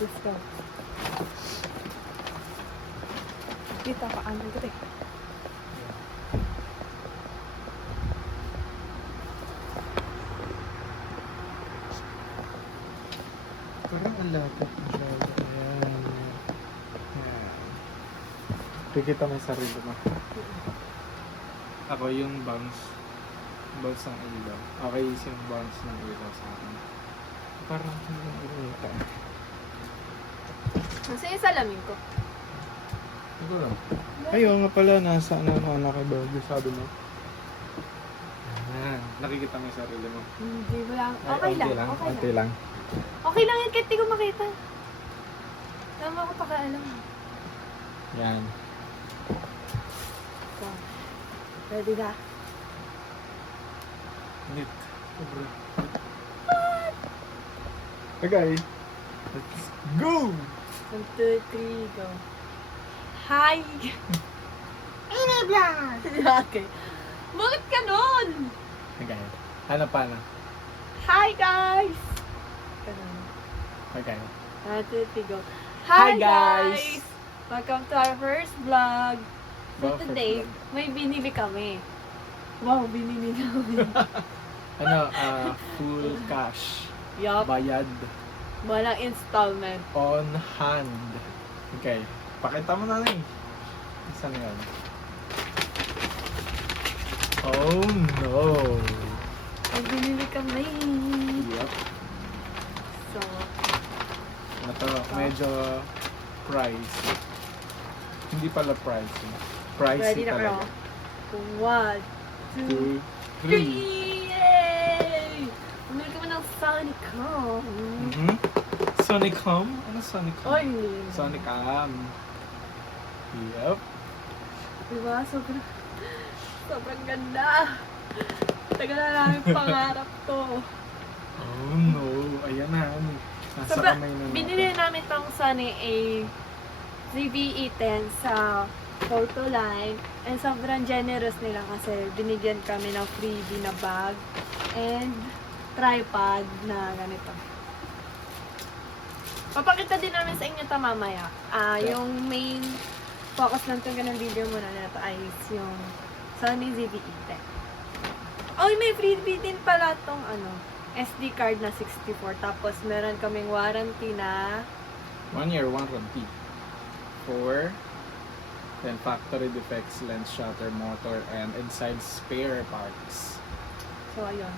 Let's go. Kita ka, ano ko te? Parang ang lapit masyado. Ayan. Ayan. Kikita mo yung sarili mo. Ako yung bounce ng ilaw. Okay, yung bounce ng ilaw sa akin. Parang hindi inita. Nasa yung salamin ko. Ito lang. Ayaw nga pala, nasa ano kay Bobby, sabi mo. Ayan. Nakikita mo yung sarili mo. Hindi mo lang. Ay, Okay lang. onti Okay onti lang. lang. Okay lang yan kahit di ko makita. Tama ko pakaalam. Yan. So, ready ka? Neat. Sobra. Okay. Let's go! 1, 2, 3, go. Hi! Enabler! Okay. Bakit ka nun? Okay. Ano pa na? Hi guys! Ganun. Okay. 1, 2, 3, go. Hi, Hi guys! guys! Welcome to our first vlog. So Wow, first today, vlog. may binili kami. Wow, binili namin. Full cash. Yup. Bayad. Walang installment. On hand. Okay. Pakita mo na rin. Saan yun? Oh no. May binili kami. Yep. So, Ito, medyo price. Hindi pala price. Pricey ready na kayo? talaga. 1, 2, 2, 3. 3! Yay! Bumili kami ng Sonicom. Mm-hmm. Sonicom? Ano Sonicom? Oy! Sonicom. Yep. Diba? Sobrang ganda. Tagal na namin pangarap to. Oh no. Ayan na. Nasa kamay na natin. Binili namin tong Sony ZV-E10 sa photo line. And sobrang generous nila kasi binigyan kami ng freebie na bag and tripod na ganito. Papakita din namin sa inyo ito mamaya. Yung main focus ng itong ganang video muna na ito ay yung Sony ZV-E10. Oh, may freebie din pala itong SD card na 64. Tapos meron kaming warranty na 1 year warranty. 4. Then factory defects, lens shutter, motor, and inside spare parts. so ayun.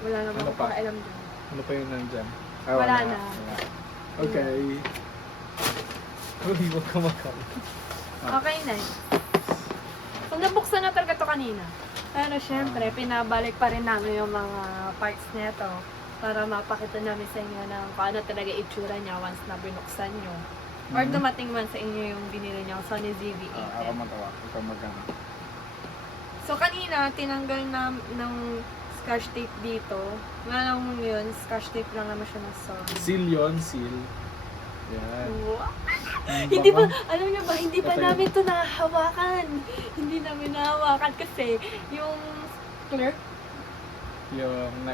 Wala namang Ano pa? pakailam dun. Ano pa yun nandyan? Wala na. Wala. Okay. Uy, huwag ka magkala. Okay na. So nabuksan na talaga to kanina. Pero syempre, pinabalik pa rin namin yung mga parts nito para mapakita namin sa inyo ng paano talaga itsura niya once na binuksan nyo. Or Mhm. dumating man sa inyo yung binili niyo Sony ZV-E10. Ako magawa. Ikaw magkano. So kanina, tinanggal na ng scotch tape dito. Wala naman yun, scotch tape lang naman siya ng Sony. Seal yun, seal. Yan. Wow. Ang Hindi ba, bango. alam niyo ba, hindi pa Patay. namin to nahahawakan. Hindi namin nahahawakan kasi yung clerk, Yung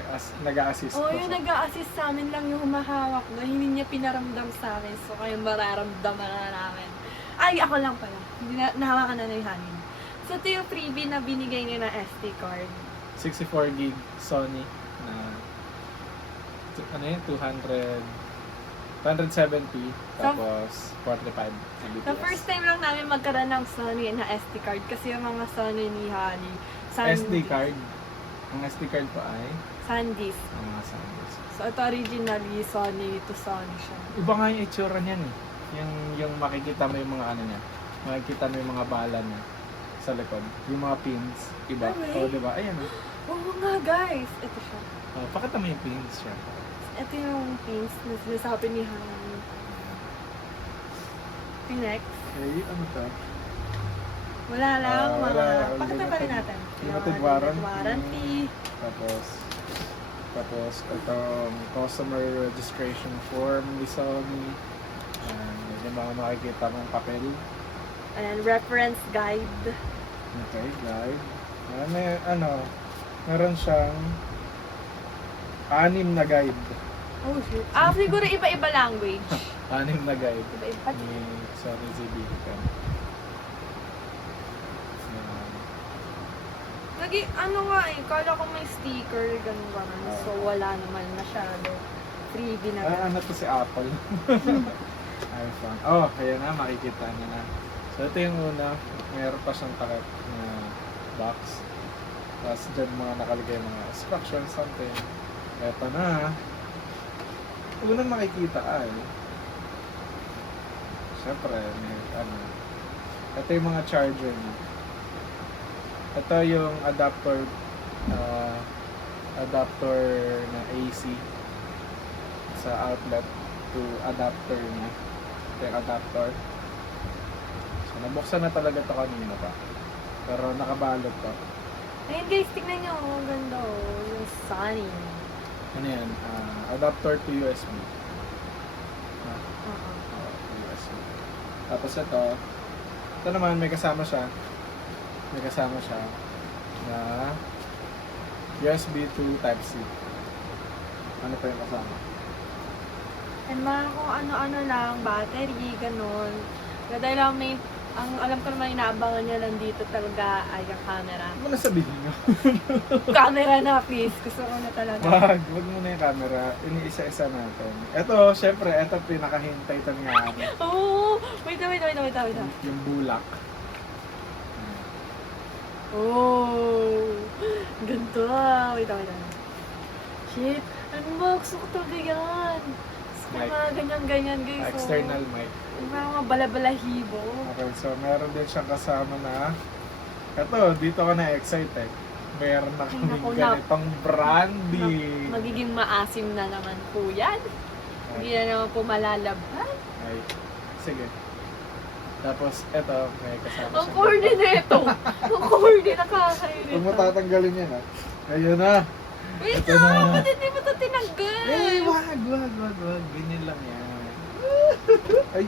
nag-a-assist oh, pa yung siya. nag-a-assist sa amin lang yung humahawak na hindi niya pinaramdam sa amin. So, kayo mararamdaman na namin. Ay, ako lang pala. Hindi na, nahawakan na yung hangin. So, ito yung freebie na binigay niya na SD card. 64 gig Sony na ano yun? 270 tapos 45 Mbps. The first time lang namin magkaroon ng Sony na SD card kasi yung mga Sony ni Honey, SD card. Ang SD card po ay SanDisk. ang mga SanDisk. So, ito originally Sony to Sony siya. Iba nga yung itsura niyan eh. Yung makikita mo yung mga ano niya. Makikita mo yung mga bala niya sa likod. Yung mga pins, iba. Okay. Oo, diba? Ayan o. Oo nga guys! Ito siya. Oh, pakita mo yung pins siya. Ito yung pins na sinasabi ni Honey. Next. Okay, ano to? Wala lang, Wala. Pakita pa rin natin. Limited Yung warranty. warranty. Tapos itong customer registration form ni Sony. Yung mga makikita mong papel. And reference guide. Okay, guide. Meron siyang 6 na guide. Oh shit. Siguro iba-iba language. Anim na guide Iba-iba. ni Sony ZV-10. Ano nga eh, kala ko may sticker, ganun ganun. So wala naman masyado. Freebie na Ano to si Apple? iPhone. Oh, ayan na, makikita nyo na. So ito yung una, meron pa siyang takip na box. Tapos dyan mga nakalagay mga instructions, something. Ito na. Unang makikita ay, syempre, may ano. Ito yung mga charger niya. Ito yung adapter na AC sa outlet to adapter niya. Ito yung adapter. So, nabuksan na talaga ito kanina pa. Pero nakabalot to. Ayun guys, tignan nyo. Ang ganda oh. Yung Sony. Ano yan? Adapter to USB. Uh-huh. USB. Tapos ito naman may kasama siya. May kasama siya na USB to Type-C. Ano pa yung kasama? And mga kung ano-ano lang, battery, ganun. Kaya dahil lang may, ang alam ko naman inaabangan niya lang dito talaga ay yung camera. Ano mo na sabihin nyo? Camera na please, gusto ko na talaga. Wag mo na yung camera. Iniisa-isa natin. Ito, syempre, ito pinakahintay ito nga. Oh, wait. Yung bulak. Oh, ganito ah. Wait. Shit, ano ba? Gusto ko talaga yan. Gusto ko Mic. mga ganyan-ganyan guys. External mic. Yung mga balabalahibo. Okay, so meron din siyang kasama na ito, dito ka na-excited. Meron na kaming Naku, ganitong branding. Magiging maasim na naman po yan. Hindi na naman po malalabhan. Ay, sige. Tapos, ito, may kasama Ang siya. corny na ito. Ang corny, nakakainis. Huwag mo tatanggalin yan, ha? Ayun na. Wait Ito lang, na. ba't hindi mo ito tinanggal? Wag. Ganyan lang yan. Ay,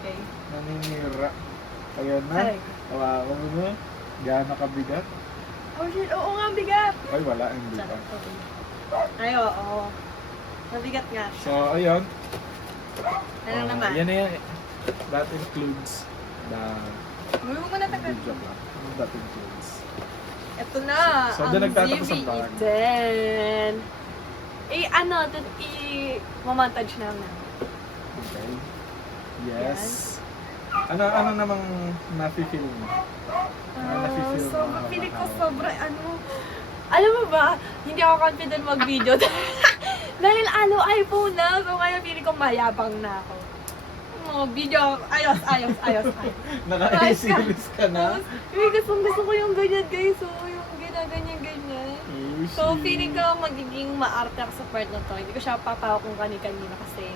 Okay. naninira. Ayun na. Ay. Hawakan mo. Gaano kabigat? Oh shit, oo nga, bigat. Ay, wala, hindi pa. Ay, oo. Mabigat nga siya. So, ayun. Ano naman? Yan na yan. That includes the Huwag mo na tagal. video lang. That includes. Ito na, So, ang doon nagtatapos ang bag. ZV-10. Mamontage namin. Okay. Yes. Ano namang nafe-feel mo? Nafe-feel mo? So, feeling ko sobra, alam mo ba, hindi ako confident mag-video. Dahil iPhone na, so ngayon feeling ko mayabang na ako. Video, ayos. Naka-series ka na? Gusto ko yung ganyan guys, so yung ginaganyan-ganyan. So, feeling ko magiging maarte ako sa part na to. Hindi ko siya papawa kung kani-kanina kasi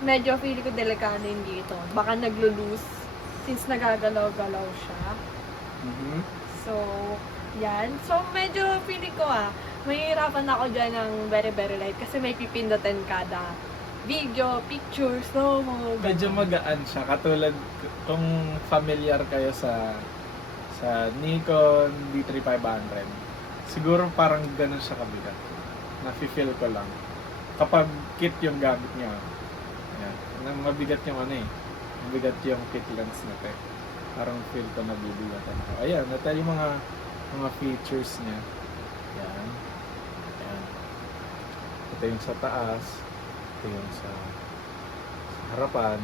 medyo feeling ko delikado yung dito. Baka naglo-loose since nagagalaw-galaw siya. Mhm. So, yan. So, medyo feeling ko mahihirapan ako dyan ng very, very light kasi may pipindutin kada video, pictures, no? Medyo magaan siya. Katulad kung familiar kayo sa Nikon D3500. Siguro parang ganun siya kabigat. Nafe-feel ko lang. Kapag kit yung gamit niya. Ayan. Mabigat yung mabigat yung kit lens na to. Parang feel ko nabibigatan ako. Ayan, ito yung mga features niya. Ayan. Ayan. Ito yung sa taas. Ito yung sa harapan.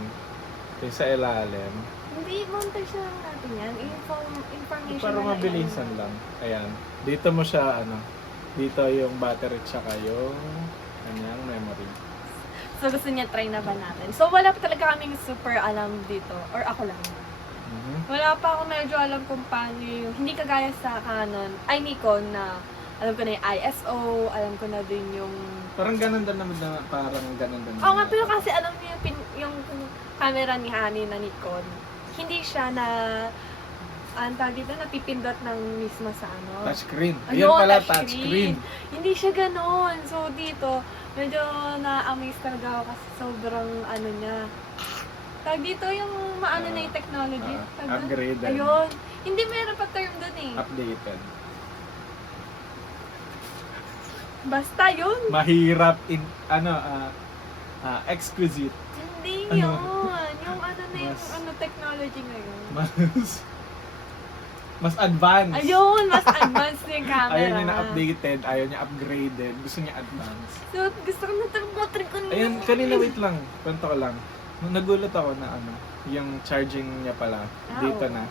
Ito yung sa ilalim. Hindi, montage na lang natin yan. Information Para na lang mabilisan yan. lang. Ayan. Dito mo siya, dito yung battery tsaka yung kanyang memory. So, gusto niya try na ba natin? So, wala pa talaga kaming super alam dito. Or ako lang. Mhm. Wala pa ako medyo alam kung paano yung, hindi kagaya sa Canon, Nikon na alam ko na yung ISO, alam ko na din yung... Parang ganun din naman parang ganun din. Oo nga, pero kasi alam niyo yung camera ni Hani na Nikon, hindi siya na, ang tawag dito, napipindot ng mismo sa Touchscreen. Ano, Ayun pala, touchscreen. touchscreen. Hindi siya ganon. So, dito, medyo na-amaze talaga ako kasi sobrang niya. Tag dito yung maano na yung technology. Tawag doon? Upgraded. Ayun. Hindi meron pa term doon eh. Updated. Basta yun. Mahirap exquisite. Hindi. Ano? yun. Yung ano na yung Mas- ano technology ngayon. Mas advanced. Ayun, mas advanced yung camera. Ayaw niya na updated, ayaw niya upgraded, gusto niya advanced. So, gusto ko na talagang battery ko na. Ayun, kanina wait lang, kwento ko lang. Nung nagulat ako na ano, yung charging niya pala, dito oo. na.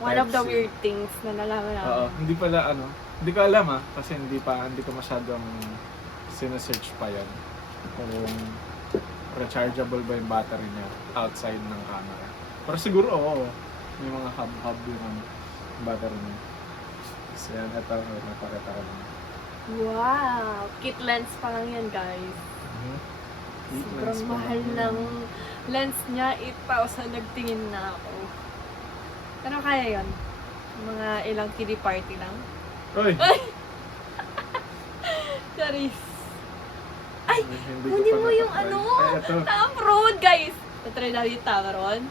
One of the Type-C. weird things na nalaman namin. Oo, hindi pala ano, hindi ko alam kasi hindi ko masyadong sinesearch pa yan. Kung rechargeable ba yung battery niya outside ng camera. Pero siguro oo, may mga hub yung ano, battery niya. So yan, ito, napakita ko lang. Wow! Kit lens pa lang yan, guys. Sobrang mahal ng lens niya. 8,000 nagtingin na ako. Pero kaya yun. Mga ilang kiddie party lang. Oy! Charis. Hindi Kunin ko pa mo yung natatry. ano, Ay, ito. Tamron, guys! Natry namin yung Tamron.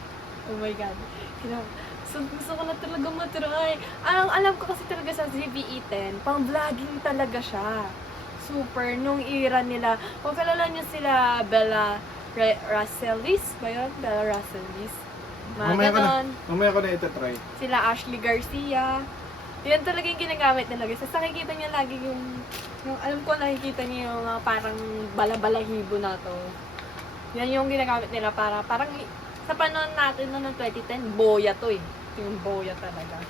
Oh my God. So, gusto ko na talaga matry. Alam ko kasi talaga sa ZVE10, pang vlogging talaga siya. Super. Nung era nila, kung kalala niyo sila Bella Russellis ba yun? Bella Russellis. Mga ganon. Mamaya ko na ito-try. Sila Ashley Garcia. Yan talaga yung ginagamit nila. Kasi nakikita niya lagi yung alam ko nakikita niya yung parang balabalahibo na to. Yan yung ginagamit nila para parang sa panahon natin no, ng 2010, boya to eh. Yung boya talaga.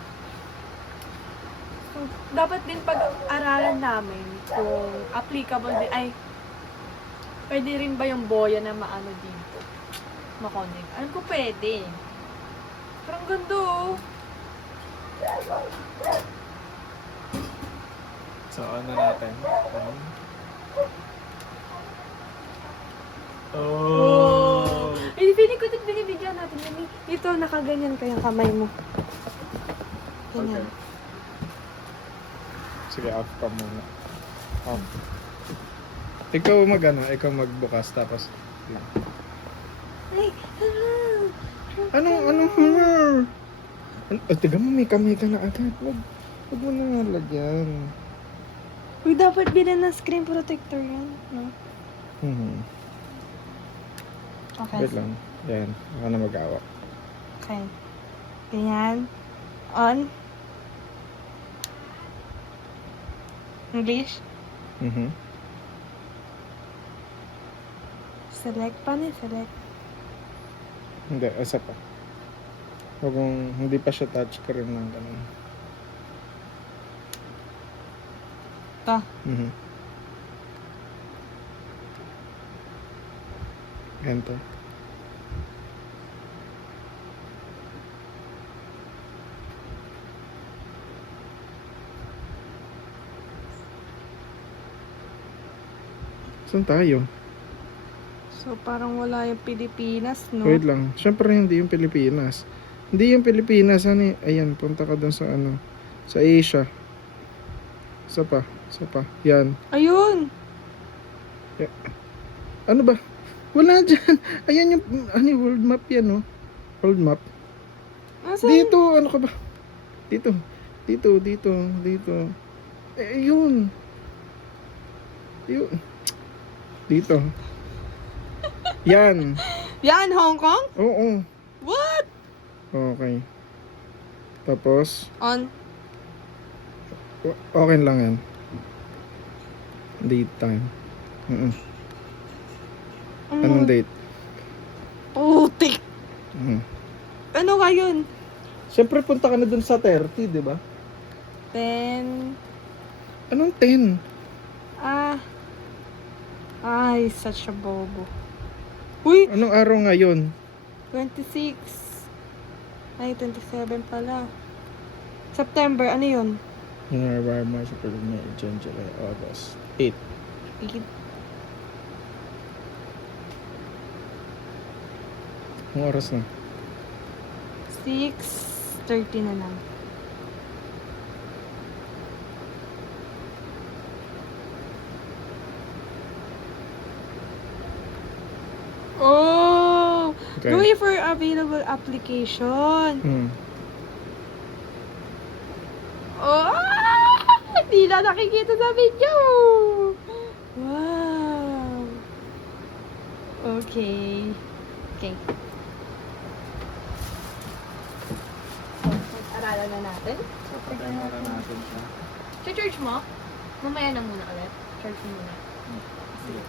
So, dapat din pag-aralan namin kung applicable din, ay, pwede rin ba yung boya na maano dito? Makonek. Alam ko pwede. Parang ganda oh. So, ano natin? Oh! Ay, feeling ko ito binibigyan natin. Dito, nakaganyan ka yung kamay mo. Okay. Ganyan. Sige, off ka muna. Off. Ikaw magbukas tapos. Ay, hello! Anong tiga mo, may kamay ka na agad. Wag mo na lagyan. Uy, dapat bilhin ng screen protector yan, no? Okay. Wait lang. Yan. Ako na mag-awa. Okay. Ganyan. On. English. Select pa na, select. Hindi, isa pa. Huwag mong, hindi pa siya touch ka rin ng ganun. Pa. Enter. Saan tayo? So, parang wala yung Pilipinas, no? Wait lang. Siyempre hindi yung Pilipinas. Hindi yung Pilipinas. Ano, ayan, punta ka doon sa ano. Sa Asia. Isa pa. Yan. Ayun! Ano ba? Wala dyan. Ayan yung, world map yan, oh. World map. Asan? Dito, ano ka ba? Dito. Yun. Dito. Yan. Yan, Hong Kong? Oo. What? Okay. Tapos, On. okay lang yan. Date time. Anong date? Putik! Ano nga yun? Siyempre, punta ka na dun sa 30, di ba? 10. Anong 10? Ay, such a bobo. Uy! Anong araw ngayon? 26. Ay, 27 pala. September, ano yun? January, March, April, May, June, July, August. 8. 8. Anong oras na? 6:30 na lang. Oh! Okay. Wait for available application. Oh! Hindi na nakikita sa video. Wow. Okay. Okay. So, mag-aralan na natin. So, patayin na natin siya. Charge mo? Mamaya na muna ulit. Charge mo muna. Sige.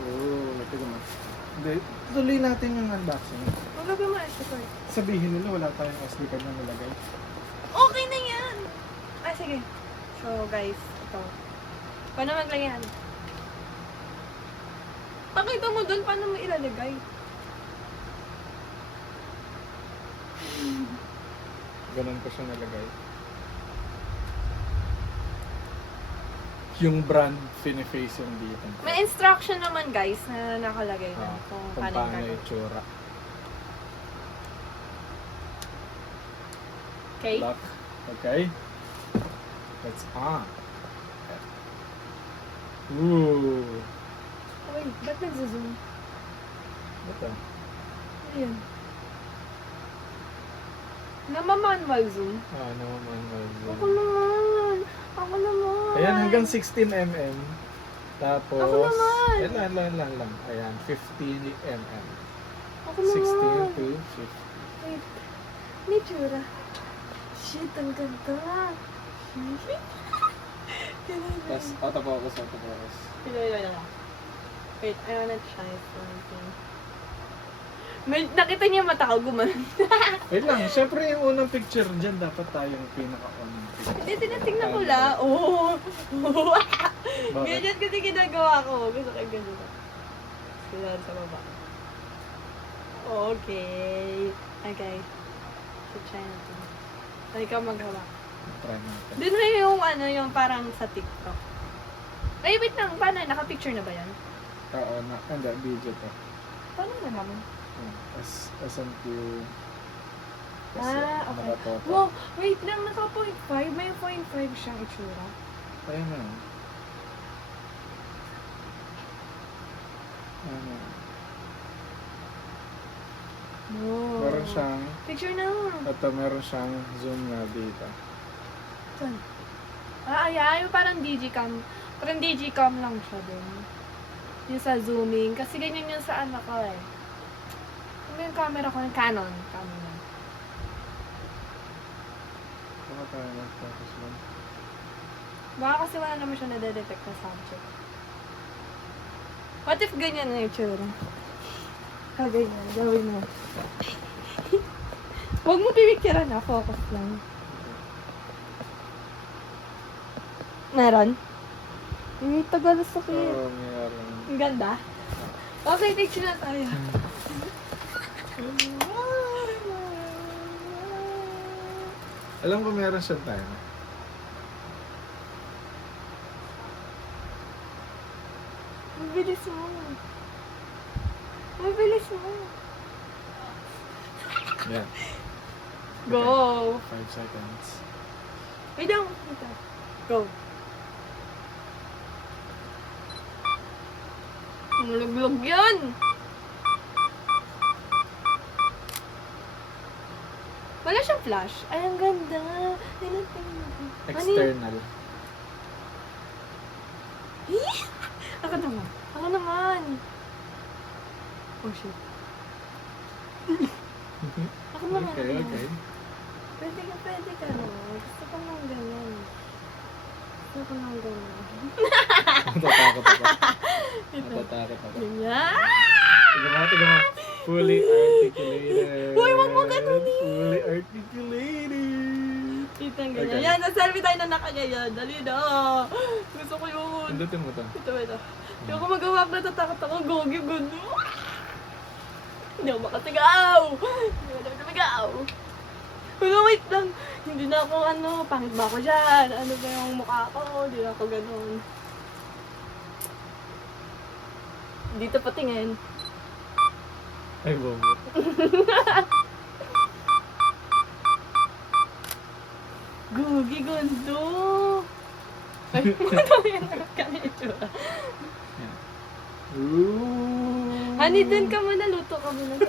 Oo, ito mo. Hindi, tuloy natin yung unboxing. Maglagay mo SD card. Sabihin nila wala tayong SD card na nilagay. Okay na yan! Ah, sige. So, guys, ito. Paano maglagyan? Pakita mo doon, paano mo ilalagay? Ganun ko siya nilagay. Yung brand fini-face yung dito. May instruction naman, guys, na nakalagay na kung Kung paano paano yung yung tsura. Okay? Lock. Okay. Let's on. Ooh. Wait, ba't nag-zoom? Ito. Ayan. Nama-manual zoom? Ah, naman. Ako naman! Ako naman! Ayan, hanggang 16mm. Tapos, Ako naman! lang. Ayan, 50 mm. Ako naman! 16 to 50. Wait. May tsura. Shit, ang ganda! Tapos, autofocus. Pinoy lang. Wait, I wanna try something. May, nakita niya yung mata ko gumanon. Wait lang, syempre yung unang picture dyan, dapat tayong pinaka-unang picture. Hindi, tinatingnan ko lang. Oo. Bakit? Ganyan kasi ginagawa ko. Gusto ko ganyan. Kailangan sa baba. Okay. Okay. So, try natin. Ay, ikaw maghawa. Try natin. Dun may yung ano, yung parang sa TikTok. Ay, wait lang. Paano? Naka-picture na ba yan? Oo, hindi, video to. Paano na naman? S&P. Ah, okay. Nakatoto. Wow, wait lang. Naka-0.5. May 0.5 siyang itsura. Ayun na. Ano? No. Meron siyang, Picture na. ito meron siyang zoom nga dito. Saan? Ah, ayan. Yung parang digicam. Parang digicam lang siya din. Yung sa zooming. Kasi ganyan yun sa anak ko eh. Ano yung camera ko? Yung Canon. Canon. Baka tayo mag-focus lang. Baka kasi wala naman siya nade-detect na subject. What if ganyan na yung tsura? Ganyan. Gawin mo. Huwag mo pipicturean na. Focus lang. Meron? Yung tagal sa sakit. Oo, meron. Ang ganda. Okay, picture na tayo. Alam ko meron siyang time. Mabilis mo. Mabilis mo. Yan. Go. 5 seconds. Wait lang. Wait lang. Go. Mulog-log yun. Wala siyang flash. Ay, ang ganda. Ay, External. Ako naman. Ako naman. Oh, shit. Ako naman. Okay, ako okay. naman. Pwede ka naman. Gusto ko nang ganyan. Gusto ko nang ganyan. Natatakot ako. Natatakot ako. Ganyan. Tiga mo. Fully articulated. Uy, wag mo ganunin. Fully articulated. Itang ganyan. Okay. Yan, na-selfie tayo na nakaganyan. Dali na. Gusto ko yun. Pindutin mo to. Ito. Hindi ako magawa na tatakot ako. Gogi, gundo. Hindi ako makasigaw. Hindi ako makasigaw. Pero wait lang. Hindi na ako pangit ba ako dyan? Ano ba yung mukha ko? Hindi na ako ganun. Dito patingin. Ay, bobo. Gogi, gundo. Ay, ito yung itsura. Ooh. Honey, dun ka muna. Luto ka muna.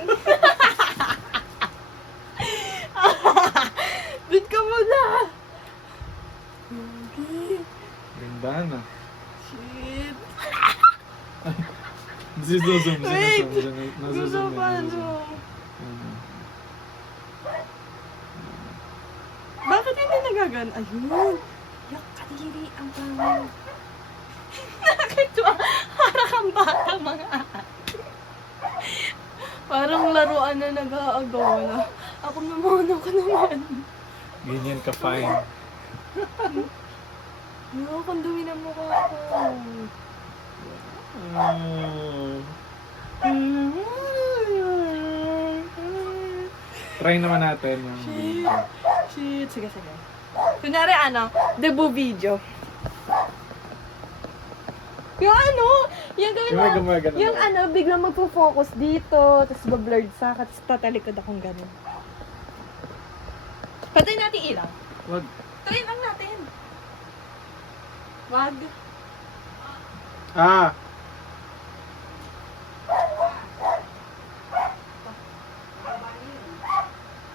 Dun ka muna. Gogi. Ganda na. Shit. Zoom. Wait! Nasa-zoom Gusto yan, pa, nasa-zoom. zoom. Ayan. Bakit hindi nagagan? Ayun. Yak, kadiri ang pangin. Nakakituwa. Parang kang bata mga parang laruan na nag-aagawa na. Ako naman, ako naman. Ganyan ka fine. Ayoko, ang dumi ng mukha ko. Try naman natin yung video. Shit. Sige. Kunyari debut video. Yung yung gawin Yung may mo, gumagano. yung biglang magpo-focus dito, tapos ba-blurred sa akin, tapos tatalikod akong ganun. Patay natin ilaw. Wag. Try lang natin. Wag. Ah!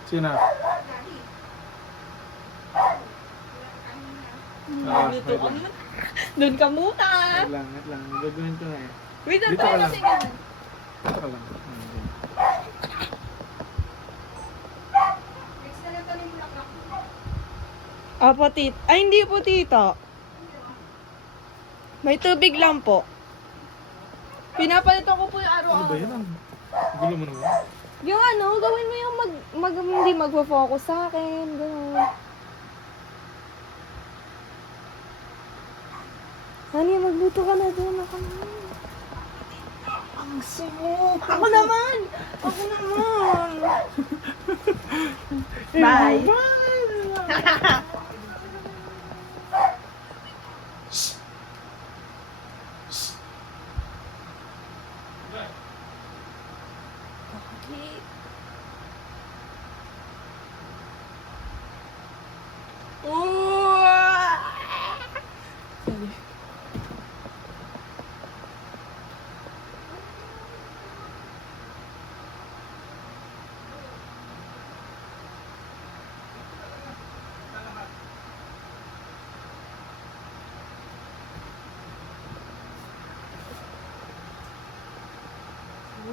Sino? Dito wait ka lang. muna. Doon ka muna. Wait lang. Gagawin ko na eh. Wait, Dito try ka lang. natin ganun. Ito ka lang. Apo, tita. Ay, hindi po, tita. May tubig lang po. Pinapalitan ko po yung Ano ba araw-araw. yan? Gulo mo naman. Yung gawin mo yung hindi magpo-focus sa akin. Gano'n. Honey, magluto ka na doon. Ako naman. Ang simo. Ako naman. Bye. Okay. Sorry.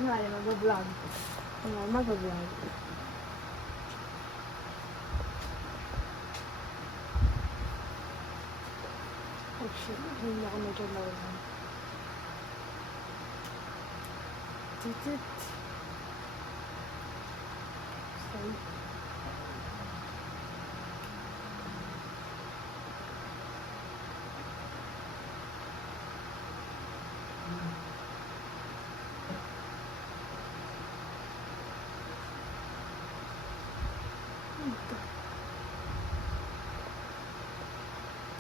Nga, mag-vlog. Mag-vlog. Oh shit, hindi ako medyo low lang. Titit. Sorry.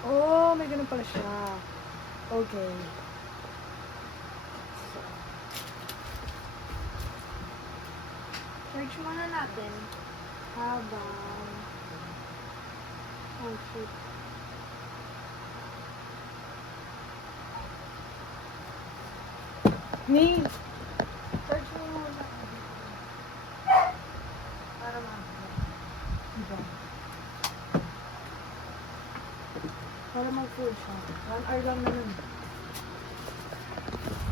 Oh, may ganun pala siya. Okay. Search muna natin. Habang... Oh, shit. Ni! Search mo muna. Para diba? Para mag-full siya. 1 hour lang na nun.